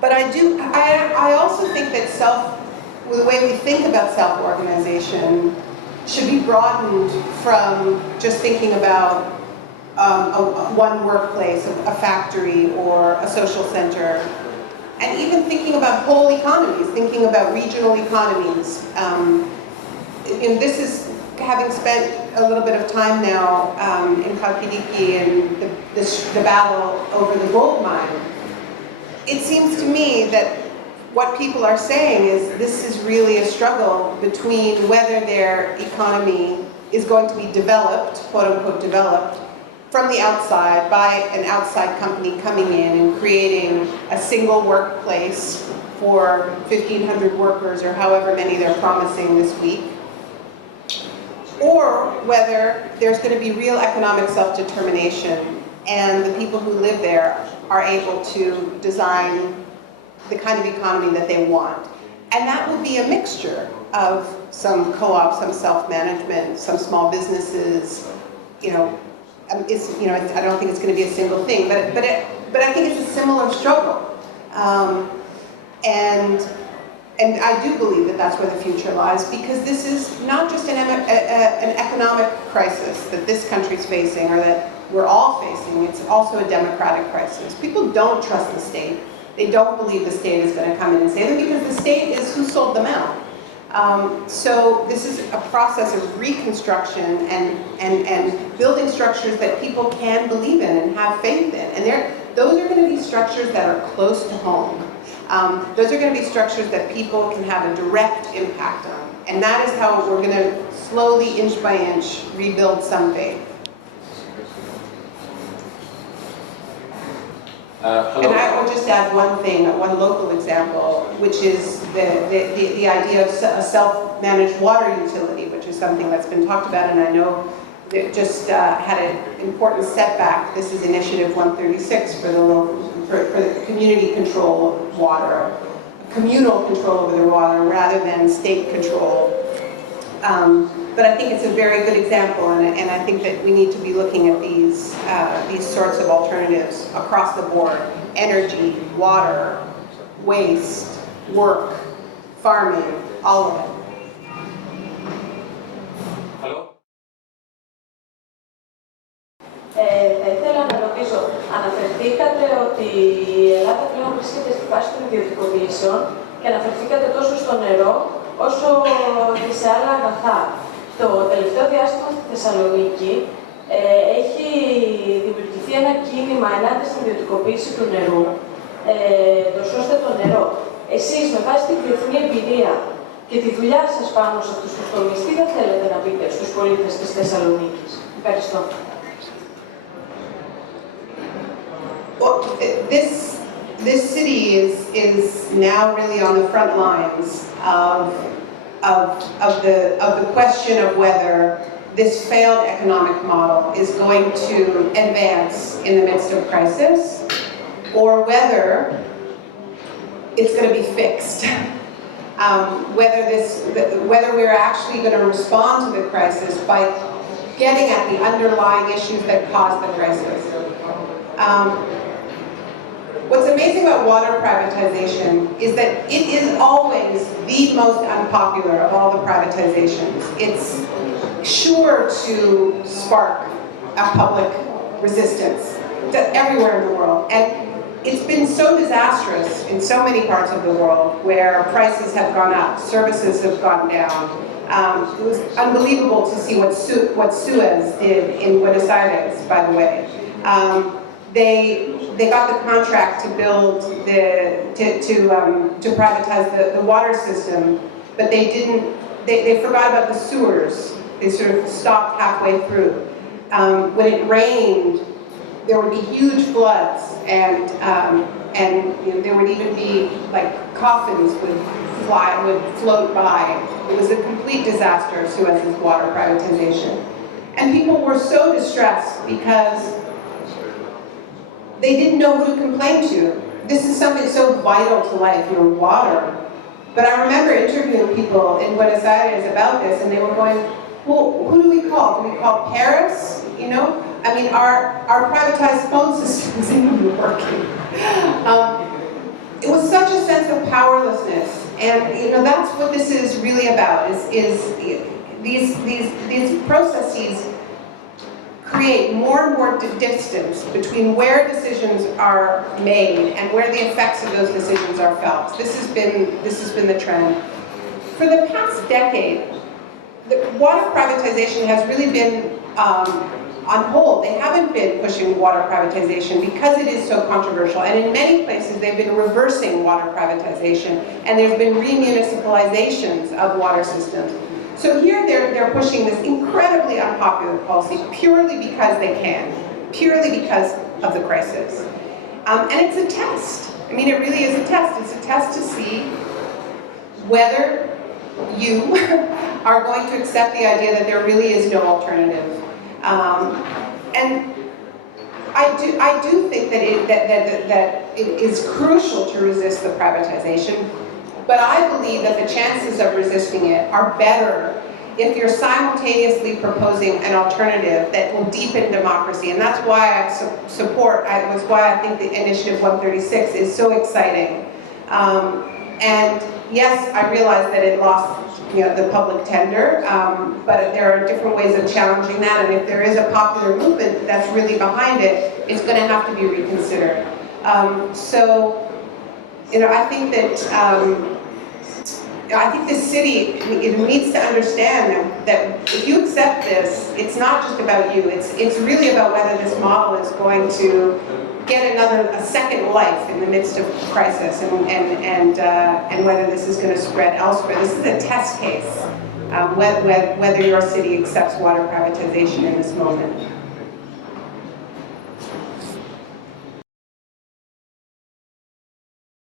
But I also think that the way we think about self-organization should be broadened from just thinking about one workplace, a factory, or a social center, and even thinking about whole economies, thinking about regional economies. And this is having spent a little bit of time now in Kalkidiki and the battle over the gold mine. It seems to me that what people are saying is this is really a struggle between whether their economy is going to be developed, quote unquote developed, from the outside by an outside company coming in and creating a single workplace for 1,500 workers or however many they're promising this week, or whether there's going to be real economic self-determination and the people who live there are able to design the kind of economy that they want. And that will be a mixture of some co-ops, some self-management, some small businesses. I don't think it's going to be a single thing, but I think it's a similar struggle. And I do believe that that's where the future lies, because this is not just an economic crisis that this country's facing or that we're all facing, it's also a democratic crisis. People don't trust the state. They don't believe the state is going to come in and save them because the state is who sold them out. So this is a process of reconstruction and building structures that people can believe in and have faith in. And those are going to be structures that are close to home. Those are going to be structures that people can have a direct impact on. And that is how we're going to slowly, inch by inch, rebuild some faith. And I will just add one thing, one local example, which is the idea of a self-managed water utility, which is something that's been talked about, and I know it just had an important setback. This is Initiative 136 for the community control of water, communal control over the water rather than state control. But I think it's a very good example, and I think that we need to be looking at these sorts of alternatives across the board: energy, water, waste, work, farming, all of it. Hello. Θα ήθελα να ρωτήσω, αναφερθήκατε ότι η Ελλάδα πλέον βρίσκεται στη φάση των ιδιωτικοποιήσεων και αναφερθήκατε τόσο στο νερό όσο και σε άλλα αγαθά. Το τελευταίο διάστημα στη Θεσσαλονίκη έχει δημιουργηθεί ένα κίνημα ενάντια στην ιδιωτικοποίηση του νερού, το σώστε το νερό. Εσείς με βάση την διεθνή εμπειρία και τη δουλειά σας πάνω σε αυτούς τους τομείς, τι θα θέλετε να πείτε στους πολίτες της Θεσσαλονίκης? Ευχαριστώ. Well, this city is now really on the front lines of the question of whether this failed economic model is going to advance in the midst of crisis, or whether it's going to be fixed. Whether we're actually going to respond to the crisis by getting at the underlying issues that caused the crisis. What's amazing about water privatization is that it is always the most unpopular of all the privatizations. It's sure to spark a public resistance everywhere in the world. And it's been so disastrous in so many parts of the world where prices have gone up, services have gone down. It was unbelievable to see what Suez did in Buenos Aires, by the way. They got the contract to build to privatize the water system, but they forgot about the sewers. They sort of stopped halfway through. When it rained, there would be huge floods, and there would even be like coffins would float by. It was a complete disaster, Suez's water privatization. And people were so distressed because they didn't know who to complain to. This is something so vital to life, water. But I remember interviewing people in Buenos Aires about this, and they were going, well, who do we call? Do we call Paris? I mean, our privatized phone system isn't even working. It was powerlessness. And you know, that's what this is really about, is these processes create more and more distance between where decisions are made and where the effects of those decisions are felt. This has been the trend. For the past decade, the water privatization has really been on hold. They haven't been pushing water privatization because it is so controversial. And in many places, they've been reversing water privatization, and there's been remunicipalizations of water systems. So here they're pushing this incredibly unpopular policy purely because they can, purely because of the crisis. And it's a test. I mean, it really is a test. It's a test to see whether you are going to accept the idea that there really is no alternative. And I do think that it is crucial to resist the privatization, but I believe that the chances of resisting it are better if you're simultaneously proposing an alternative that will deepen democracy. And that's why I that's why I think the Initiative 136 is so exciting. And yes, I realize that it lost the public tender, but there are different ways of challenging that, and if there is a popular movement that's really behind it, it's going to have to be reconsidered. So, I think that I think the city needs to understand that if you accept this, it's not just about you. It's really about whether this model is going to get a second life in the midst of crisis, and whether this is going to spread elsewhere. This is a test case, whether your city accepts water privatization in this moment.